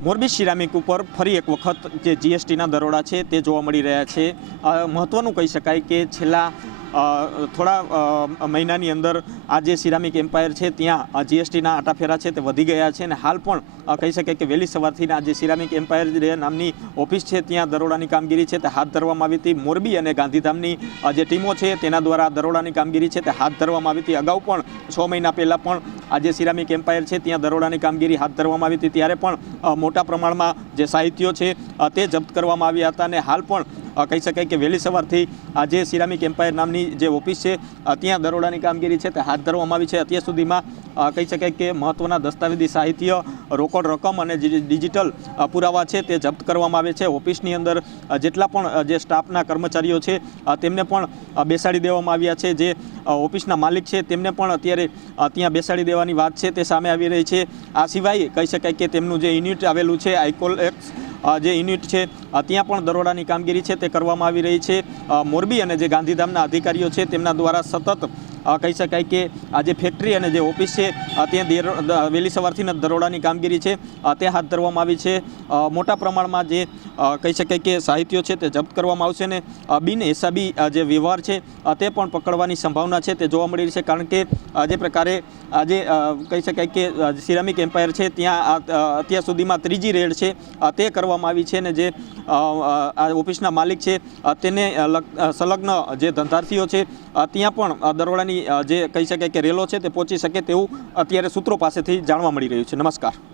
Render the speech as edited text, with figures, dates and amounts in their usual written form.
Morbi ceramic ઉપર ફરી એક વખત જે જીએસટીના દરોડા છે તે જોવા મળી રહ્યા છે। મહત્વનું કહી શકાય કે છેલ્લા થોડા મહિનાની અંદર આ જે સિરામિક એમ્પાયર છે ત્યાં જીએસટીના આટાફેરા છે તે વધી ગયા છે અને હાલ પણ કહી શકાય કે વહેલી સવારથી આ જે સિરામિક એમ્પાયર નામની ઓફિસ છે ત્યાં દરોડાની કામગીરી છે તે હાથ ધરવામાં આવી હતી। મોરબી અને ગાંધીધામની જે ટીમો છે તેના દ્વારા દરોડાની કામગીરી છે તે હાથ ધરવામાં આવી હતી। અગાઉ પણ 6 મહિના પહેલાં પણ આ જે સિરામિક એમ્પાયર છે ત્યાં દરોડાની કામગીરી હાથ ધરવામાં આવી હતી, ત્યારે પણ મોટા પ્રમાણમાં જે સાહિત્યો છે તે જપ્ત કરવામાં આવ્યા હતા અને હાલ પણ કહી શકાય કે વહેલી સવારથી આ જે સિરામિક એમ્પાયર નામની જે ઓફિસ છે ત્યાં દરોડાની કામગીરી છે તે હાથ ધરવામાં આવી છે। અત્યાર સુધીમાં કહી શકાય કે મહત્વના દસ્તાવેજી સાહિત્ય, રોકડ રકમ અને ડિજિટલ પુરાવા છે તે જપ્ત કરવામાં આવે છે। ઓફિસની અંદર જેટલા પણ જે સ્ટાફના કર્મચારીઓ છે તેમને પણ બેસાડી દેવામાં આવ્યા છે। જે ઓફિસના માલિક છે તેમને પણ અત્યારે ત્યાં બેસાડી દેવાની વાત છે તે સામે આવી રહી છે। આ સિવાય કહી શકાય કે તેમનું જે યુનિટ આવેલું છે આઇકોલેક્સ જે યુનિટ છે ત્યાં પણ દરોડાની કામગીરી છે તે કરવામાં આવી રહી છે। મોરબી અને જે ગાંધીધામના અધિકારીઓ છે તેમના દ્વારા સતત કહી શકાય કે આ જે ફેક્ટરી અને જે ઓફિસ છે ત્યાં વહેલી સવારથી દરોડાની કામગીરી છે તે હાથ ધરવામાં આવી છે। મોટા પ્રમાણમાં જે કહી શકાય કે સાહિત્યો છે તે જપ્ત કરવામાં આવશે ને બિનહિસાબી જે વ્યવહાર છે તે પણ પકડવાની સંભાવના છે તે જોવા મળી રહી છે, કારણ કે જે પ્રકારે આજે કહી શકાય કે સિરામિક એમ્પાયર છે ત્યાં અત્યાર સુધીમાં ત્રીજી રેડ છે તે કરવામાં આવી છે ને જે આ ઓફિસના માલિક છે તેને સંલગ્ન જે ધંધાર્થીઓ છે ત્યાં પણ દરોડાની જે કહી શકાય કે રેલો છે તે પહોંચી શકે તેવું અત્યારે સૂત્રો પાસેથી જાણવા મળી રહ્યું છે। નમસ્કાર।